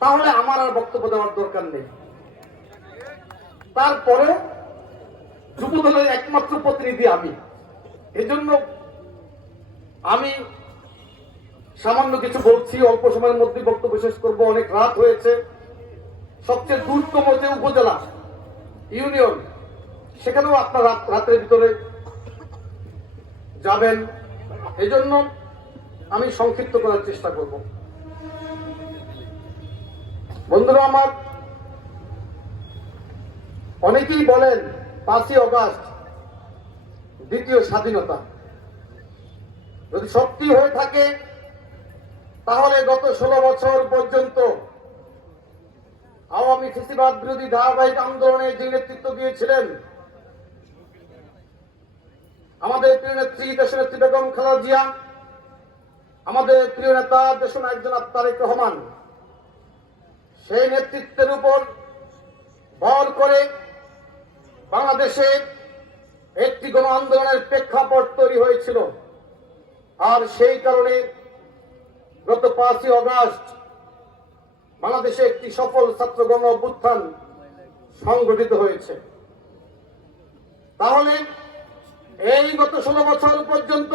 তাহলে আমার আর বক্তব্য দেওয়ার দরকার নেই। তারপরে যুবদলের একমাত্র প্রতিনিধি আমি, এজন্য আমি সামান্য কিছু বলছি, অল্প সময়ের মধ্যে বক্তব্য শেষ করবো, অনেক রাত হয়েছে। সবচেয়ে দূরতম যে উপজেলা ইউনিয়ন, সেখানেও আপনার রাতের ভিতরে যাবেন, এজন্য আমি সংক্ষিপ্ত করার চেষ্টা করব। বন্ধুরা আমার, অনেকেই বলেন 5ই অগাস্ট দ্বিতীয় স্বাধীনতা। যদি সত্যি হয়ে থাকে তাহলে গত 16 বছর পর্যন্ত আওয়ামী ফ্যাসিবাদ বিরোধী ধারাবাহিক আন্দোলনে যে নেতৃত্ব দিয়েছিলেন আমাদের প্রিয় নেত্রী দেশনেত্রী বেগম খালেদা জিয়া, আমাদের প্রিয় নেতা দেশনায়ক জনাব তারেক রহমান, সেই নেতৃত্বের উপর ভর করে বাংলাদেশে একটি গণ আন্দোলনের প্রেক্ষাপট তৈরি হয়েছিল। আর সেই কারণে গত 5ই অগাস্ট বাংলাদেশে একটি সফল ছাত্র গণ অভ্যুত্থান সংগঠিত হয়েছে। তাহলে এই গত 16 বছর পর্যন্ত,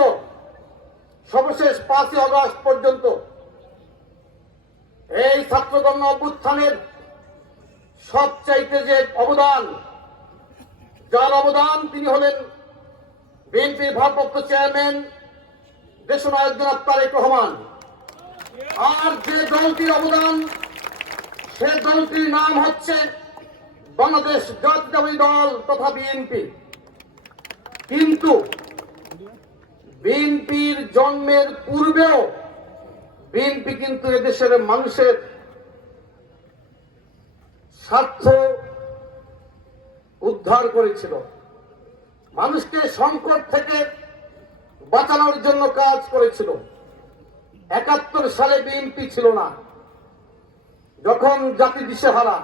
সর্বশেষ 5ই অগাস্ট পর্যন্ত এই ছাত্র গণ অভ্যুত্থানের সবচাইতে যে অবদান, যার অবদান, তিনি হলেন বিএনপির ভারপ্রাপ্ত চেয়ারম্যান দেশনায়ক জনাব তারেক রহমান। আর যে দলটির অবদান, সে দলটির নাম হচ্ছে বাংলাদেশ জাতীয়তাবাদী দল তথা বিএনপি। কিন্তু বিএনপির জন্মের পূর্বেও বিএনপি কিন্তু এদেশের মানুষের স্বার্থ উদ্ধার করেছিল, মানুষকে সংকট থেকে বাঁচানোর জন্য কাজ করেছিল। 71 সালে বিএনপি ছিল না, যখন জাতি দিশেহারা,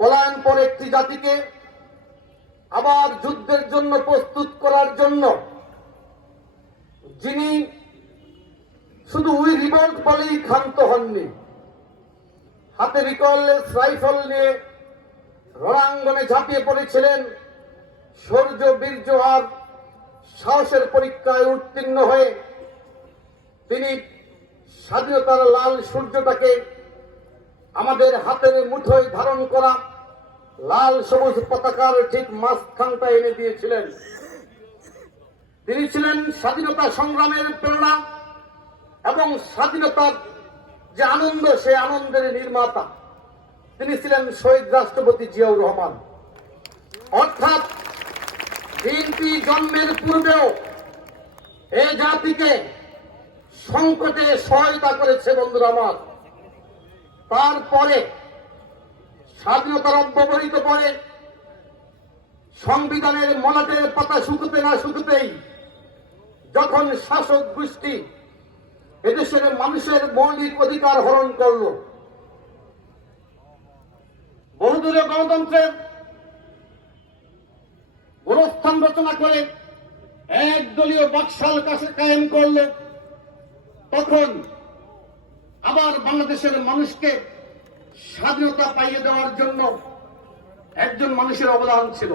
পলায়ন পরে একটি জাতিকে আবার যুদ্ধের জন্য প্রস্তুত করার জন্য, যিনি শুধু উই রিভল্ট বলেই ক্ষান্ত হননি, হাতে রিকয়েললেস রাইফেল নিয়ে রণাঙ্গনে ঝাঁপিয়ে পড়েছিলেন, শৌর্য, বীর্য আর সাহসের পরীক্ষায় উত্তীর্ণ হয়ে তিনি স্বাধীনতার লাল সূর্যটাকে আমাদের হাতের মুঠোয় ধারণ করা লাল সবুজ পতাকার ঠিক মাঝখানটা এনে দিয়েছিলেন। তিনি ছিলেন স্বাধীনতা সংগ্রামের প্রেরণা এবং স্বাধীনতার যে আনন্দ, সে আনন্দের নির্মাতা। তিনি ছিলেন শহীদ রাষ্ট্রপতি জিয়াউর রহমান। অর্থাৎ বিএনপি জন্মের পূর্বেও এই জাতিকে সংকটে সহায়তা করেছে। বন্ধুরা আমার, তারপরে স্বাধীনতার অব্যবহিত পরে সংবিধানের মলাটের পাতা শুকুতে না শুকুতেই যখন শাসক গোষ্ঠী এদেশের মানুষের মৌলিক অধিকার হরণ করল, বহুদলীয় গণতন্ত্রের গোরস্থান রচনা করে একদলীয় বাকশাল কাছে কায়েম করল, তখন আবার বাংলাদেশের মানুষকে স্বাধীনতা পাইয়ে দেওয়ার জন্য একজন মানুষের অবদান ছিল।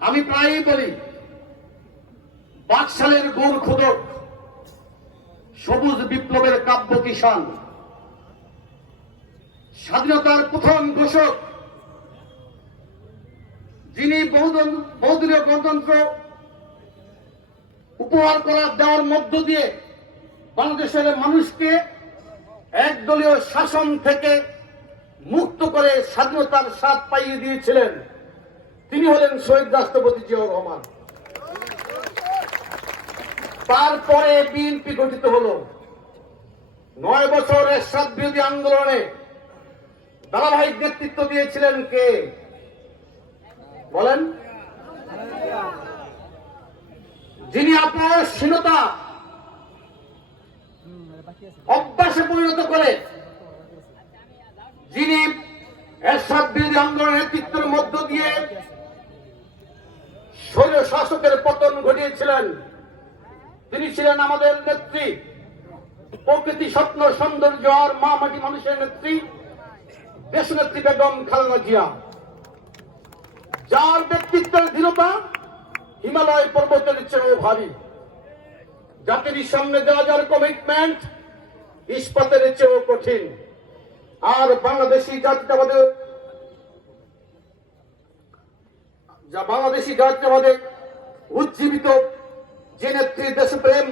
আমি প্রায়ই বলি, বাকশালের গৌর খোদক, সবুজ বিপ্লবের কাব্য কিষান, স্বাধীনতার প্রথম ঘোষক, যিনি বহুদলীয় গণতন্ত্র উপহার দেওয়ার মধ্য দিয়ে বাংলাদেশের মানুষকে একদলীয় শাসন থেকে মুক্ত করে স্বাধীনতার স্বাদ পাইয়ে দিয়েছিলেন, তিনি হলেন শহীদ রাষ্ট্রপতি জিয়াউর রহমান। তারপরে বিএনপি গঠিত হলো। 9 বছর এরশাদ বিরোধী আন্দোলনে ধারাবাহিক নেতৃত্ব দিয়েছিলেন কে বলেন? যিনি আপসহীনতা অভ্যাসে পরিণত করে, যিনি এরশাদ বিরোধী আন্দোলনের নেতৃত্বের মধ্য দিয়ে স্বৈর শাসকের পতন ঘটিয়েছিলেন, তিনি ছিলেন আমাদের নেত্রী প্রকৃতি স্বপ্ন সৌন্দর্য আর মা মাটি মানুষের নেত্রী দেশনেত্রী বেগম খালেদা জিয়া, যার ব্যক্তিত্বের দৃঢ়তা হিমালয় পর্বতের চেয়েও ভারী, জাতির সামনে দেওয়া যার কমিটমেন্ট ইস্পাতের চেয়েও কঠিন। আর বাংলাদেশি জাতীয়তাবাদে উজ্জীবিত যে নেত্রীর দেশপ্রেম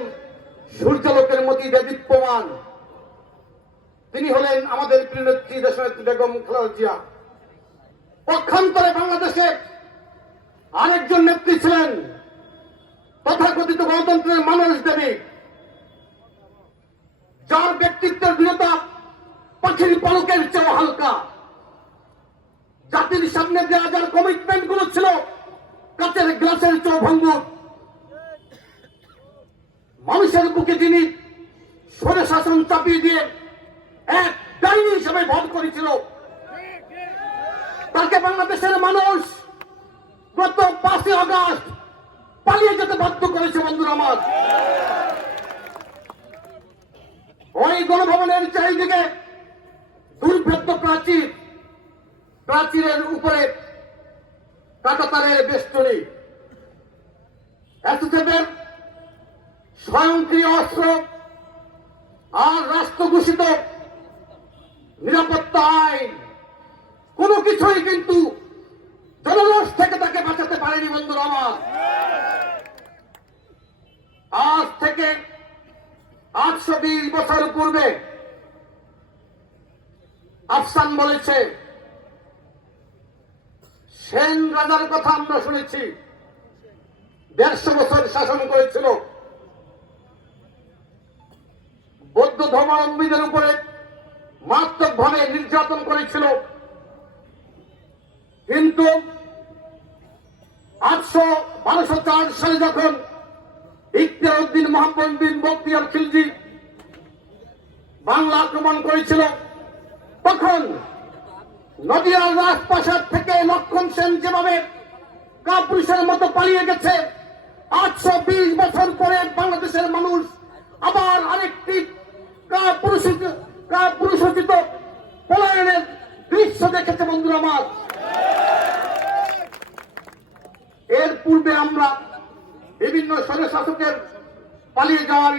সূর্যালোকের মতো দেদীপ্যমান, তিনি হলেন আমাদের প্রিয় নেত্রী দেশনেত্রী বেগম খালেদা জিয়া। পক্ষান্তরে বাংলাদেশে আরেকজন নেত্রী ছিলেন তথাকথিত গণতন্ত্রের মানুষ দেবী, যার ব্যক্তিত্বের দৃঢ়তা পাখির পালকের চেয়ে হালকা, জাতির সামনে দেওয়া যার কমিটমেন্ট গুলো ছিল কাচের গ্লাসের চেয়ে ভঙ্গুর, মানুষের বুকে যিনি স্বরে শাসন চাপিয়ে দিয়ে এক ডাইনি হিসেবে ভোট করেছিল, তাকে বাংলাদেশের মানুষ গত 5ই আগস্ট পালিয়ে যেতে বাধ্য করেছে। বন্ধুরা আমার, ওই গণভবনের চারিদিকে দুর্ভেদ্য প্রাচীরের উপরে কাঁটাতারের বেষ্টনী, এসএসএফের স্বয়ংক্রিয় অস্ত্র আর রাষ্ট্র ঘোষিত নিরাপত্তা আইন কোনো কিছুই কিন্তু জনরোষ থেকে তাকে বাঁচাতে পারেনি। বন্ধুরা আমার, আজ থেকে 820 বছর পূর্বে আফসান বলেছে, সেন রাজার কথা আমরা শুনেছি, 150 বছর শাসন করেছিল, বৌদ্ধ ধর্মাবলম্বীদের উপরে মারাত্মকভাবে নির্যাতন করেছিল, কিন্তু 1204 সালে যখন ইখতিয়ার উদ্দিন মোহাম্মদ বিন বখতিয়ার খিলজি বাংলা আক্রমণ করেছিল, তখন নদিয়ার রাজপ্রাসাদ থেকে লক্ষণ সেন যেভাবে কাপুরুষের মতো পালিয়ে গেছে, 820 বছর পরে বাংলাদেশের মানুষ আবার আরেকটি কাপুরুষোচিত পলায়নের দৃশ্য দেখেছে। বন্ধুরা আমার, এর পূর্বে আমরা বিভিন্ন স্বৈর শাসকের পালিয়ে যাওয়ার